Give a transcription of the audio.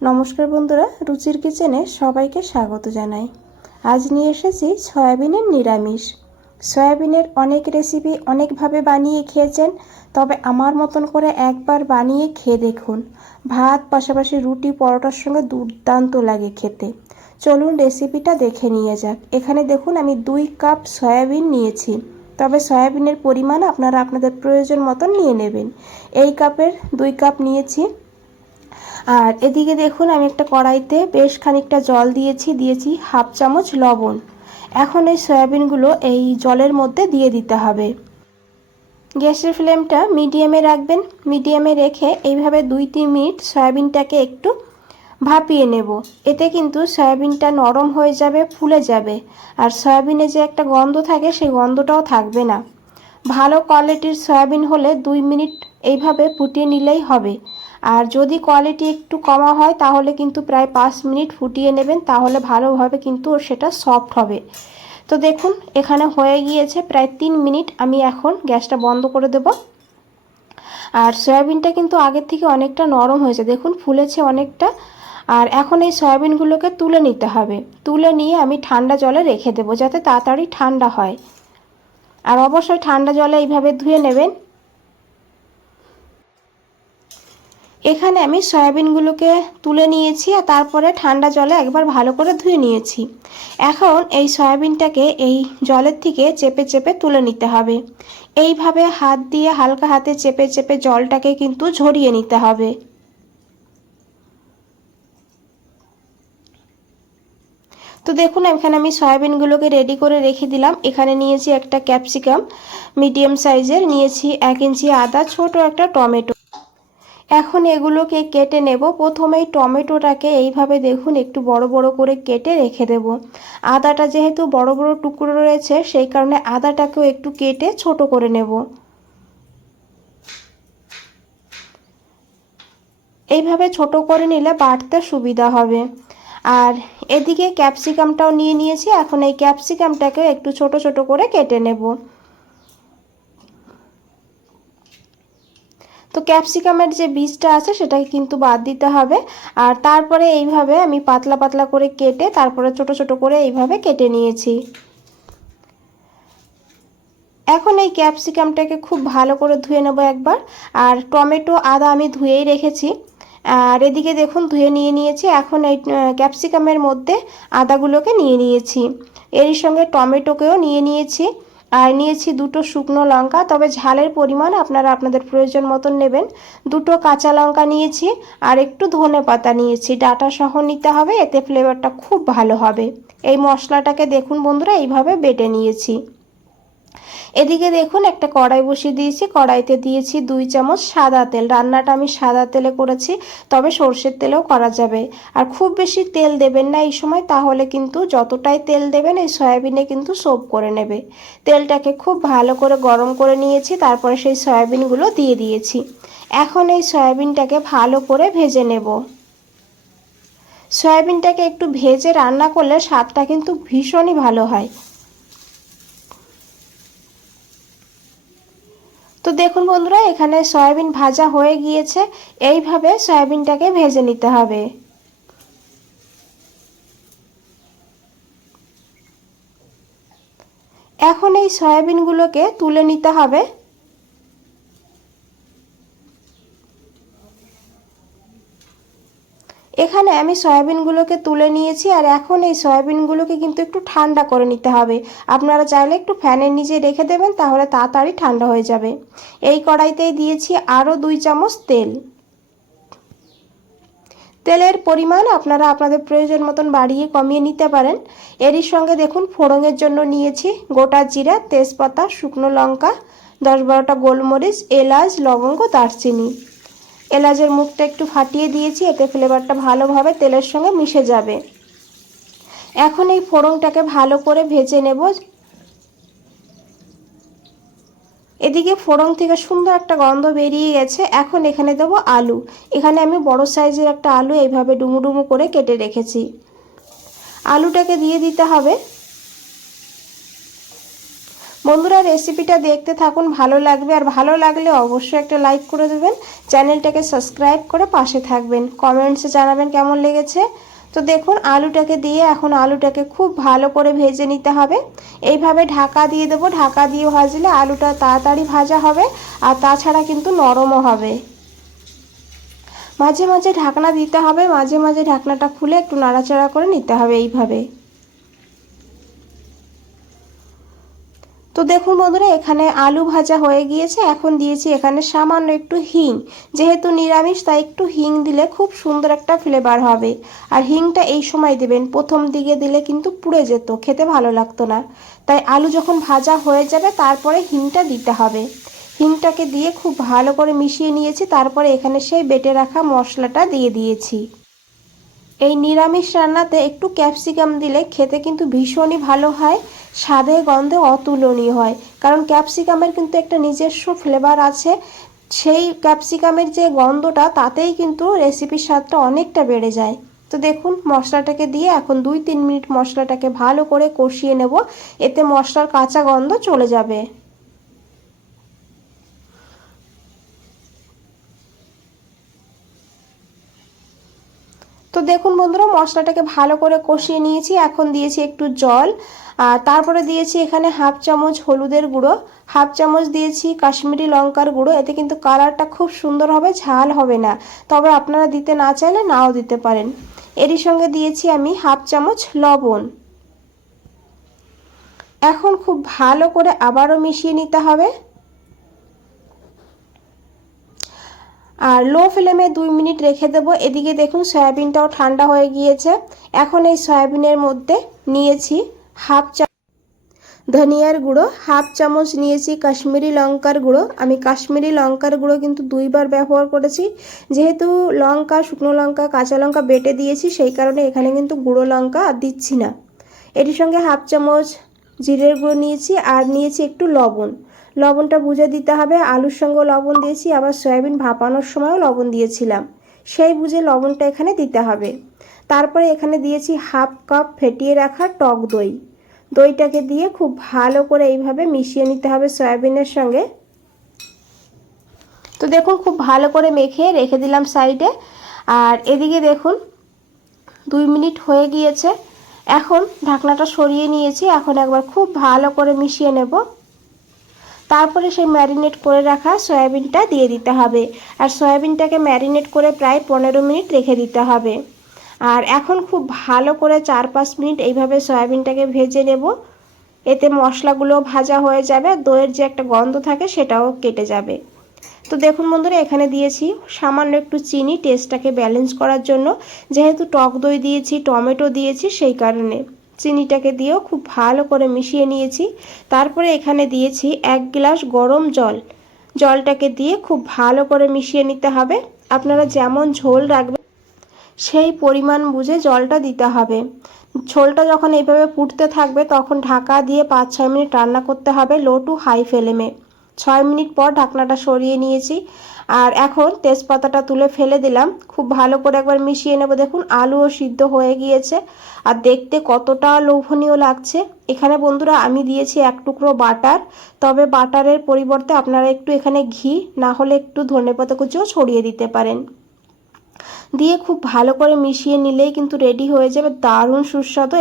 নমস্কার বন্ধুরা, রুচির কিচেনে সবাইকে স্বাগত জানাই। আজ নিয়ে এসেছি সয়াবিনের নিরামিষ। সয়াবিনের অনেক রেসিপি অনেকভাবে বানিয়ে খেয়েছেন, তবে আমার মতন করে একবার বানিয়ে খেয়ে দেখুন। ভাত পাশাপাশি রুটি পরোটার সঙ্গে দুর্দান্ত লাগে খেতে। চলুন রেসিপিটা দেখে নিয়ে যাক। এখানে দেখুন আমি 2 কাপ সয়াবিন নিয়েছি, তবে সয়াবিনের পরিমাণ আপনারা আপনাদের প্রয়োজন মতন নিয়ে নেবেন। এই কাপের 2 কাপ নিয়েছি। আর এদিকে দেখুন আমি একটা কড়াইতে বেশ খানিকটা জল দিয়েছি হাফ চামচ লবণ। এখন এই সয়াবিনগুলো এই জলের মধ্যে দিয়ে দিতে হবে। গ্যাসের ফ্লেমটা মিডিয়ামে রাখবেন। মিডিয়ামে রেখে এইভাবে 2-3 মিনিট সয়াবিনটাকে একটু ভাপিয়ে নেব। এতে কিন্তু সয়াবিনটা নরম হয়ে যাবে, ফুলে যাবে, আর সয়াবিনে যে একটা গন্ধ থাকে সেই গন্ধটাও থাকবে না। ভালো কোয়ালিটির সয়াবিন হলে 2 মিনিট এইভাবে ফুটিয়ে নিলেই হবে। আর যদি কোয়ালিটি একটু কমা হয় তাহলে কিন্তু প্রায় 5 মিনিট ফুটিয়ে নেবেন, তাহলে ভালোভাবে কিন্তু সেটা সফট হবে। তো দেখুন এখানে হয়ে গিয়েছে প্রায় 3 মিনিট। আমি এখন গ্যাসটা বন্ধ করে দেব। আর সয়াবিনটা কিন্তু আগের থেকে অনেকটা নরম হয়েছে, দেখুন ফুলেছে অনেকটা। আর এখন এই সয়াবিনগুলোকে তুলে নিতে হবে। তুলে নিয়ে আমি ঠান্ডা জলে রেখে দেবো যাতে তাড়াতাড়ি ঠান্ডা হয়। আর অবশ্যই ঠান্ডা জলে এইভাবে ধুয়ে নেবেন। এখানে আমি সয়াবিনগুলোকে তুলে নিয়েছি আর তারপরে ঠান্ডা জলে একবার ভালো করে ধুয়ে নিয়েছি। এখন এই সয়াবিনটাকে এই জলের থেকে চেপে চেপে তুলে নিতে হবে। এইভাবে হাত দিয়ে হালকা হাতে চেপে চেপে জলটাকে কিন্তু ঝরিয়ে নিতে হবে। তো দেখুন এখানে আমি সয়াবিনগুলোকে রেডি করে রেখে দিলাম। এখানে নিয়েছি একটা ক্যাপসিকাম মিডিয়াম সাইজের, নিয়েছি 1 ইঞ্চি আদা, ছোট একটা টমেটো। এখন এগুলোকে কেটে নেব। প্রথমেই টমেটোটাকে এইভাবে দেখুন একটু বড় বড় করে কেটে রেখে দেব। আদাটা যেহেতু বড় বড় টুকরো রয়েছে সেই কারণে আদাটাকেও একটু কেটে ছোট করে নেব। এইভাবে ছোট করে নিলে বাটতে সুবিধা হবে। আর এদিকে ক্যাপসিকামটাও নিয়ে নিয়েছি। এখন এই ক্যাপসিকামটাকেও একটু ছোট ছোট করে কেটে নেব। তো ক্যাপসিকামের যে বীজটা আছে সেটাকে কিন্তু বাদ দিতে হবে। আর তারপরে এইভাবে আমি পাতলা পাতলা করে কেটে তারপরে ছোট ছোট করে এইভাবে কেটে নিয়েছি। এখন এই ক্যাপসিকামটাকে খুব ভালো করে ধুয়ে নেব একবার। আর টমেটো আদা আমি ধুয়েই রেখেছি। আর এদিকে দেখুন ধুয়ে নিয়েছি। এখন এই ক্যাপসিকামের মধ্যে আদাগুলোকে নিয়ে নিয়েছি, এরই সঙ্গে টমেটোকেও নিয়ে নিয়েছি। আর নিয়েছি 2টো শুকনো লঙ্কা, তবে ঝালের পরিমাণ আপনারা আপনাদের প্রয়োজন মতন নেবেন। 2টো কাঁচা লঙ্কা নিয়েছি আর একটু ধনেপাতা নিয়েছি, ডাঁটা সহ নিতে হবে, এতে ফ্লেভারটা খুব ভালো হবে। এই মশলাটাকে দেখুন বন্ধুরা এইভাবে বেটে নিয়েছি। এদিকে দেখুন একটা কড়াই বসিয়ে দিয়েছি। কড়াইতে দিয়েছি 2 চামচ সাদা তেল। রান্নাটা আমি সাদা তেলে করেছি, তবে সর্ষের তেলেও করা যাবে। আর খুব বেশি তেল দেবেন না এই সময়, তাহলে কিন্তু যতটাই তেল দেবেন এই সয়াবিনে কিন্তু সোপ করে নেবে। তেলটাকে খুব ভালো করে গরম করে নিয়েছি, তারপরে সেই সয়াবিনগুলো দিয়ে দিয়েছি। এখন এই সয়াবিনটাকে ভালো করে ভেজে নেব। সয়াবিনটাকে একটু ভেজে রান্না করলে স্বাদটা কিন্তু ভীষণই ভালো হয়। তো দেখুন বন্ধুরা এখানে সয়াবিন ভাজা হয়ে গিয়েছে। এইভাবে সয়াবিনটাকে ভেজে নিতে হবে। এখন এই সয়াবিনগুলোকে তুলে নিতে হবে। এখানে আমি সয়াবিনগুলোকে তুলে নিয়েছি। আর এখন এই সয়াবিনগুলোকে কিন্তু একটু ঠান্ডা করে নিতে হবে। আপনারা চাইলে একটু ফ্যানের নিচে রেখে দেবেন, তাহলে তাড়াতাড়ি ঠান্ডা হয়ে যাবে। এই কড়াইতেই দিয়েছি আরও 2 চামচ তেল। তেলের পরিমাণ আপনারা আপনাদের প্রয়োজন মতন বাড়িয়ে কমিয়ে নিতে পারেন। এরই সঙ্গে দেখুন ফোড়নের জন্য নিয়েছি গোটা জিরা, তেজপাতা, শুকনো লঙ্কা, 10-12টা গোলমরিচ, এলাচ, লবঙ্গ, দারচিনি। এলাচের মুখটা একটু ফাটিয়ে দিয়েছি, এতে ফ্লেভারটা ভালোভাবে তেলের সঙ্গে মিশে যাবে। এখন এই ফোড়নটাকে ভালো করে ভেজে নেব। এদিকে ফোড়ন থেকে সুন্দর একটা গন্ধ বেরিয়ে গেছে। এখন এখানে দেবো আলু। এখানে আমি বড় সাইজের একটা আলু এইভাবে ডুমু ডুমু করে কেটে রেখেছি। আলুটাকে দিয়ে দিতে হবে। বন্ধুরা রেসিপিটা দেখতে থাকুন, ভালো লাগবে। আর ভালো লাগলে অবশ্যই একটা লাইক করে দেবেন, চ্যানেলটাকে সাবস্ক্রাইব করে পাশে থাকবেন, কমেন্টসে জানাবেন কেমন লেগেছে। তো দেখুন আলুটাকে দিয়ে এখন আলুটাকে খুব ভালো করে ভেজে নিতে হবে। এইভাবে ঢাকা দিয়ে দেবো, ঢাকা দিয়ে ভাজলে আলুটা তাড়াতাড়ি ভাজা হবে আর তাছাড়া কিন্তু নরমও হবে। মাঝে মাঝে ঢাকনা দিতে হবে, মাঝে মাঝে ঢাকনাটা খুলে একটু নাড়াচাড়া করে নিতে হবে এইভাবে। তো দেখুন বন্ধুরা এখানে আলু ভাজা হয়ে গিয়েছে। এখন দিয়েছি এখানে সামান্য একটু হিং, যেহেতু নিরামিষ তাই একটু হিং দিলে খুব সুন্দর একটা ফ্লেভার হবে। আর হিংটা এই সময় দেবেন, প্রথম দিকে দিলে কিন্তু পুড়ে যেত, খেতে ভালো লাগতো না। তাই আলু যখন ভাজা হয়ে যাবে তারপরে হিংটা দিতে হবে। হিংটাকে দিয়ে খুব ভালো করে মিশিয়ে নিয়েছি, তারপরে এখানে সেই বেটে রাখা মশলাটা দিয়ে দিয়েছি। এই নিরামিষ রান্নাতে একটু ক্যাপসিকাম দিলে খেতে কিন্তু ভীষণই ভালো হয়, স্বাদে গন্ধে অতুলনীয় হয়। কারণ ক্যাপসিকামের কিন্তু একটা নিজস্ব ফ্লেভার আছে, সেই ক্যাপসিকামের যে গন্ধটা তাতেই কিন্তু রেসিপির স্বাদটা অনেকটা বেড়ে যায়। তো দেখুন মশলাটাকে দিয়ে এখন 2-3 মিনিট মশলাটাকে ভালো করে কষিয়ে নেব, এতে মশলার কাঁচা গন্ধ চলে যাবে। তো দেখুন বন্ধুরা মশলাটাকে ভালো করে কষিয়ে নিয়েছি, এখন দিয়েছি একটু জল, আর তারপরে দিয়েছি এখানে হাফ চামচ হলুদের গুঁড়ো, হাফ চামচ দিয়েছি কাশ্মীরি লঙ্কার গুঁড়ো। এতে কিন্তু কালারটা খুব সুন্দর হবে, ঝাল হবে না, তবে আপনারা দিতে না চাইলে নাও দিতে পারেন। এরই সঙ্গে দিয়েছি আমি হাফ চামচ লবণ। এখন খুব ভালো করে আবারও মিশিয়ে নিতে হবে। আর লো ফ্লেমে 2 মিনিট রেখে দেবো। এদিকে দেখুন সয়াবিনটাও ঠান্ডা হয়ে গিয়েছে। এখন এই সয়াবিনের মধ্যে নিয়েছি হাফ চামচ ধনিয়ার গুঁড়ো, হাফ চামচ নিয়েছি কাশ্মীরি লঙ্কার গুঁড়ো। আমি কাশ্মীরি লঙ্কার গুঁড়ো কিন্তু 2বার ব্যবহার করেছি, যেহেতু লঙ্কা, শুকনো লঙ্কা, কাঁচা লঙ্কা বেটে দিয়েছি, সেই কারণে এখানে কিন্তু গুঁড়ো লঙ্কা আর দিচ্ছি না। এটির সঙ্গে হাফ চামচ জিরের গুঁড়ো নিয়েছি আর নিয়েছি একটু লবণ। লবণটা বুঝে দিতে হবে, আলুর সঙ্গেও লবণ দিয়েছি, আবার সয়াবিন ভাপানোর সময়ও লবণ দিয়েছিলাম, সেই বুঝে লবণটা এখানে দিতে হবে। তারপরে এখানে দিয়েছি হাফ কাপ ফেটিয়ে রাখা টক দই। দইটাকে দিয়ে খুব ভালো করে এইভাবে মিশিয়ে নিতে হবে সয়াবিনের সঙ্গে। তো দেখুন খুব ভালো করে মেখে রেখে দিলাম সাইডে। আর এদিকে দেখুন 2 মিনিট হয়ে গিয়েছে, এখন ঢাকনাটা সরিয়ে নিয়েছি। এখন একবার খুব ভালো করে মিশিয়ে নেব, তারপরে সেই ম্যারিনেট করে রাখা সয়াবিনটা দিয়ে দিতে হবে। আর সয়াবিনটাকে ম্যারিনেট করে প্রায় 15 মিনিট রেখে দিতে হবে। আর এখন খুব ভালো করে 4-5 মিনিট এইভাবে সয়াবিনটাকে ভেজে নেব, এতে মশলাগুলো ভাজা হয়ে যাবে, দইয়ের যে একটা গন্ধ থাকে সেটাও কেটে যাবে। তো দেখুন বন্ধুরা এখানে দিয়েছি সামান্য একটু চিনি, টেস্টটাকে ব্যালেন্স করার জন্য, যেহেতু টক দই দিয়েছি, টমেটো দিয়েছি, সেই কারণে চিনিটাকে দিয়েও খুব ভালো করে মিশিয়ে নিয়েছি। তারপরে এখানে দিয়েছি 1 গ্লাস গরম জল। জলটাকে দিয়ে খুব ভালো করে মিশিয়ে নিতে হবে। আপনারা যেমন ঝোল রাখবেন সেই পরিমাণ বুঝে জলটা দিতে হবে। ঝোলটা যখন এইভাবে ফুটতে থাকবে তখন ঢাকা দিয়ে 5-6 মিনিট রান্না করতে হবে লো টু হাই ফ্লেমে। 6 মিনিট পর ঢাকনাটা সরিয়ে নিয়েছি, আর এখন তেজপাতাটা তুলে ফেলে দিলাম। খুব ভালো করে একবার মিশিয়ে নেব। দেখুন আলুও সিদ্ধ হয়ে গিয়েছে আর দেখতে কতটা লোভনীয় লাগছে। এখানে বন্ধুরা আমি দিয়েছি 1 টুকরো বাটার, তবে বাটারের পরিবর্তে আপনারা একটু এখানে ঘি, না হলে একটু ধনেপাতা কুচিও ছড়িয়ে দিতে পারেন। দিয়ে খুব ভালো করে মিশিয়ে নিলেই কিন্তু রেডি হয়ে যাবে দারুণ সুস্বাদু